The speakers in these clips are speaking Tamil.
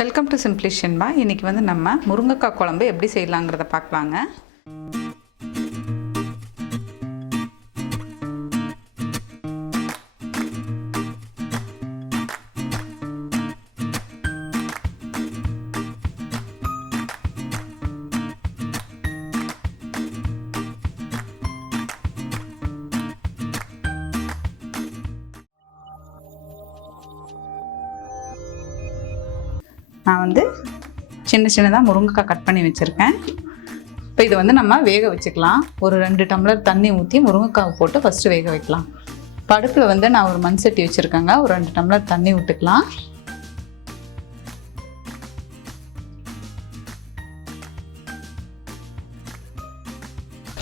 Welcome to simply Shenba. இன்றைக்கி வந்து நம்ம முருங்கைக்காய் குழம்பு எப்படி செய்யலாங்கிறத பார்க்கலாங்க. நான் வந்து சின்னதாக முருங்கைக்காய் கட் பண்ணி வச்சுருக்கேன். இப்போ இதை வந்து நம்ம வேக வச்சுக்கலாம். ஒரு 2 டம்ளர் தண்ணி ஊற்றி முருங்கைக்காய் போட்டு ஃபஸ்ட்டு வேக வைக்கலாம். அடுப்பில் வந்து நான் ஒரு மண் சட்டி வச்சுருக்கேங்க. ஒரு 2 டம்ளர் தண்ணி விட்டுக்கலாம்.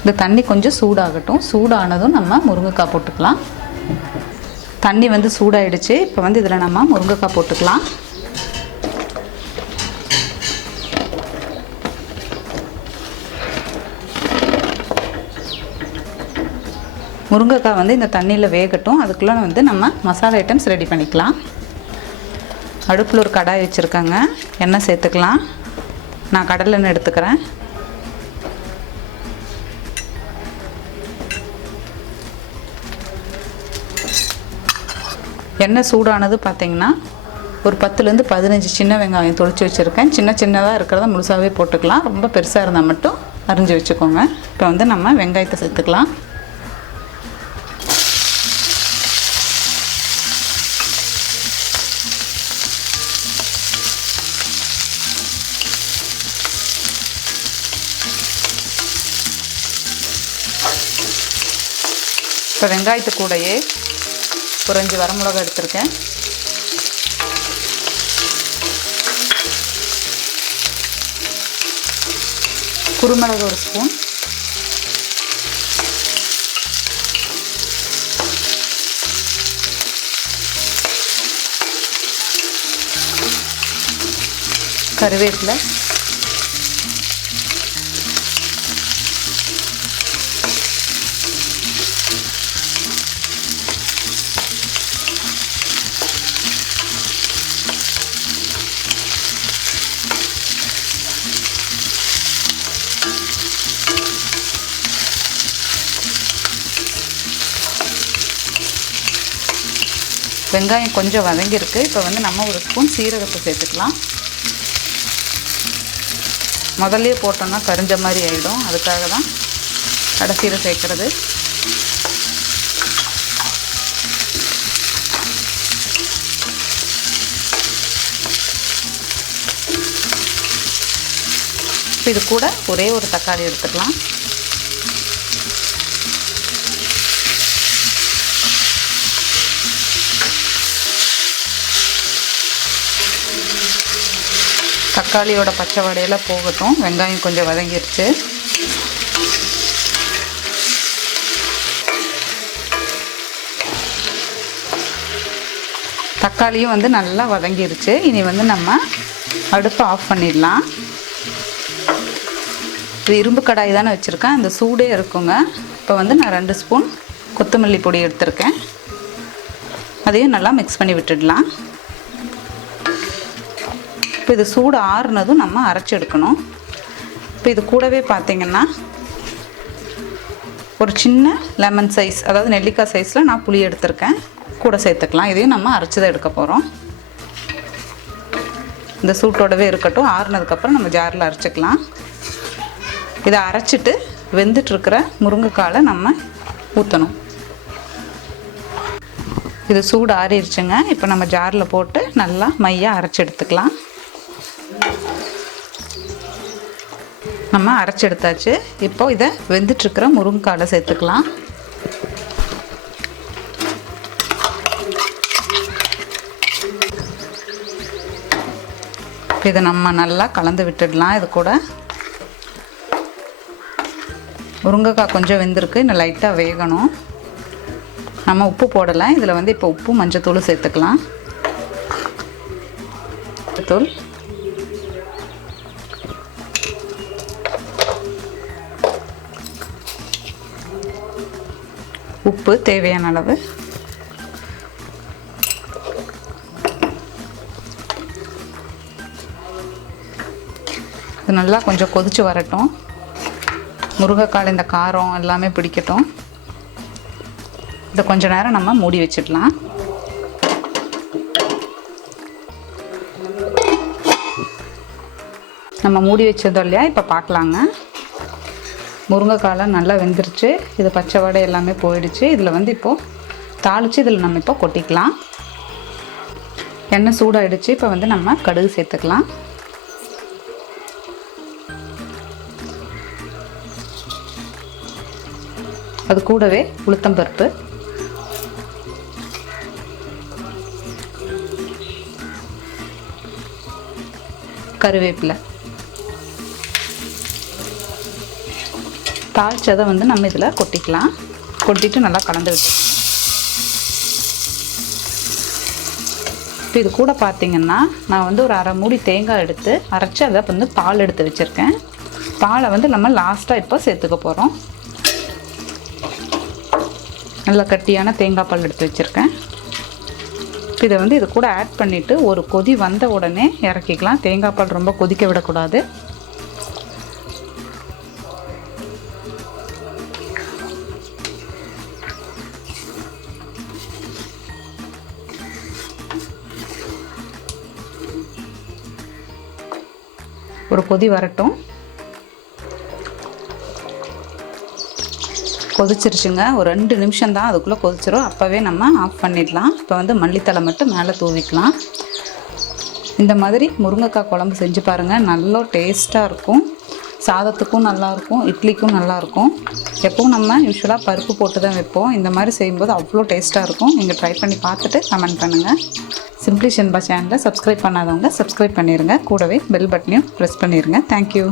இந்த தண்ணி கொஞ்சம் சூடாகட்டும். சூடானதும் நம்ம முருங்கைக்காய் போட்டுக்கலாம். தண்ணி வந்து சூடாயிடுச்சு. இப்போ வந்து இதில் நம்ம முருங்கைக்காய் போட்டுக்கலாம். முருங்கைக்காய் வந்து இந்த தண்ணியில் வேகட்டும். அதுக்குள்ளே வந்து நம்ம மசாலா ஐட்டம்ஸ் ரெடி பண்ணிக்கலாம். அடுப்பில் ஒரு கடாய் வச்சுருக்கேங்க. எண்ணெய் சேர்த்துக்கலாம். நான் கடலை எண்ணெய் எடுத்துக்கிறேன். எண்ணெய் சூடானது பார்த்திங்கன்னா ஒரு 10லேருந்து 15 சின்ன வெங்காயம் தொளிச்சு வச்சுருக்கேன். சின்னதாக இருக்கிறத முழுசாகவே போட்டுக்கலாம். ரொம்ப பெருசாக இருந்தால் மட்டும் அரிஞ்சு வச்சுக்கோங்க. இப்போ வந்து நம்ம வெங்காயத்தை சேர்த்துக்கலாம். இப்போ வெங்காயத்து கூடையே ஒரு 5 வரமிளகாய் எடுத்திருக்கேன். குருமிளகு ஒரு ஸ்பூன், கருவேப்பிலை, வெங்காயம் கொஞ்சம் வதங்கியிருக்கு. இப்போ வந்து நம்ம ஒரு ஸ்பூன் சீரகத்தை சேர்த்துக்கலாம். முதல்லையே போட்டோம்னா கரிஞ்ச மாதிரி ஆகிடும். அதுக்காக தான் கடைசியில் சேர்க்குறது. இது கூட ஒரே ஒரு தக்காளி எடுத்துக்கலாம். தக்காளியோட பச்சை வடையெல்லாம் போகட்டும். வெங்காயம் கொஞ்சம் வதங்கிருச்சு. தக்காளியும் வந்து நல்லா வதங்கிருச்சு. இனி வந்து நம்ம அடுப்பை ஆஃப் பண்ணிடலாம். இது இரும்பு கடாய் தானே வச்சுருக்கேன். அந்த சூடே இருக்குங்க. இப்போ வந்து நான் 2 ஸ்பூன் கொத்தமல்லி பொடி எடுத்திருக்கேன். அதையும் நல்லா மிக்ஸ் பண்ணி விட்டுடலாம். இப்போ இது சூடு ஆறுனதும் நம்ம அரைச்சி எடுக்கணும். இப்போ இது கூடவே பார்த்திங்கன்னா ஒரு சின்ன லெமன் சைஸ், அதாவது நெல்லிக்காய் சைஸில் நான் புளி எடுத்திருக்கேன். கூட சேர்த்துக்கலாம். இதையும் நம்ம அரைச்சி தான் எடுக்க போகிறோம். இந்த சூட்டோடவே இருக்கட்டும். ஆறுனதுக்கப்புறம் நம்ம ஜாரில் அரைச்சிக்கலாம். இதை அரைச்சிட்டு வெந்துட்டுருக்கிற முருங்கைக்காயை நம்ம ஊற்றணும். இது சூடு ஆறிடுச்சுங்க. இப்போ நம்ம ஜாரில் போட்டு நல்லா மையாக அரைச்சி எடுத்துக்கலாம். நம்ம அரைச்சி எடுத்தாச்சு. இப்போ இதை வெந்துட்டுருக்கிற முருங்கைக்காயை சேர்த்துக்கலாம். இதை நம்ம நல்லா கலந்து விட்டுடலாம். இது கூட முருங்கைக்காய் கொஞ்சம் வெந்திருக்கு. இன்னும் லைட்டாக வேகணும். நம்ம உப்பு போடலாம். இதில் வந்து இப்போ உப்பு மஞ்சத்தூள் சேர்த்துக்கலாம். தூள், உப்பு தேவையான அளவு, இது நல்லா கொஞ்சம் கொதித்து வரட்டும். முருங்கைக்காய் இந்த காரம் எல்லாமே பிடிக்கட்டும். இதை கொஞ்ச நேரம் நம்ம மூடி வச்சிடலாம். நம்ம மூடி வச்சதோ இல்லையா, இப்போ பார்க்கலாங்க. முருங்கைக்காய் நல்லா வெந்துருச்சு. இது பச்சை வடை எல்லாமே போயிடுச்சு. இதில் வந்து இப்போது தாளித்து இதில் நம்ம இப்போ கொட்டிக்கலாம். எண்ணெய் சூடாகிடுச்சு. இப்போ வந்து நம்ம கடுகு சேர்த்துக்கலாம். அது கூடவே உளுத்தம்பருப்பு, கருவேப்பிலை, தாளிச்சதை வந்து நம்ம இதில் கொட்டிக்கலாம். கொட்டிட்டு நல்லா கலந்து விட்டுக்கலாம். இப்போ இது கூட பார்த்திங்கன்னா நான் வந்து ஒரு அரை மூடி தேங்காய் எடுத்து அரைச்சி அதை வந்து பால் எடுத்து வச்சுருக்கேன். பாலை வந்து நம்ம லாஸ்ட்டாக இப்போ சேர்த்துக்க போகிறோம். நல்லா கட்டியான தேங்காய் பால் எடுத்து வச்சுருக்கேன். இதை வந்து இது கூட ஆட் பண்ணிவிட்டு ஒரு கொதி வந்த உடனே இறக்கிக்கலாம். தேங்காய் பால் ரொம்ப கொதிக்க விடக்கூடாது. ஒரு கொதி வரட்டும். கொதிச்சிருச்சுங்க. ஒரு 2 நிமிஷம் தான் அதுக்குள்ளே கொதிச்சிரும். அப்போவே நம்ம ஆஃப் பண்ணிடலாம். இப்போ வந்து மல்லித்தலை மட்டும் மேலே தூவிக்கலாம். இந்த மாதிரி முருங்கைக்காய் குழம்பு செஞ்சு பாருங்கள். நல்லா டேஸ்ட்டாக இருக்கும். சாதத்துக்கும் நல்லாயிருக்கும், இட்லிக்கும் நல்லாயிருக்கும். எப்பவும் நம்ம யூஸ்வலாக பருப்பு போட்டு தான் வைப்போம். இந்த மாதிரி செய்யும்போது அவ்வளோ டேஸ்ட்டாக இருக்கும். நீங்கள் ட்ரை பண்ணி பார்த்துட்டு கமெண்ட் பண்ணுங்கள். சிம்பிளி ஷென்பா சேனலை சப்ஸ்கிரைப் பண்ணாதவங்க சப்ஸ்கிரைப் பண்ணிடுங்க. கூடவே பெல் பட்டனையும் ப்ரெஸ் பண்ணிடுங்க. தேங்க்யூ.